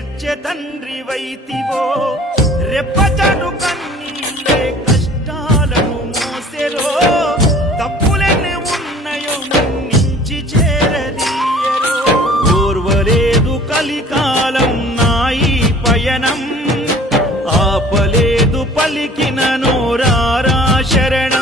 చేర్చె తండ్రి వైతివో రెప్పచాటు కన్నీళ్ళే కష్టాలను మోసెరో తప్పులెన్ని ఉన్నాయో మన్నించి చేరదీయరో ఓర్వలేదు కలికాలం నాయి పయనం ఆపలేదు పలికిన నోరారా శరణం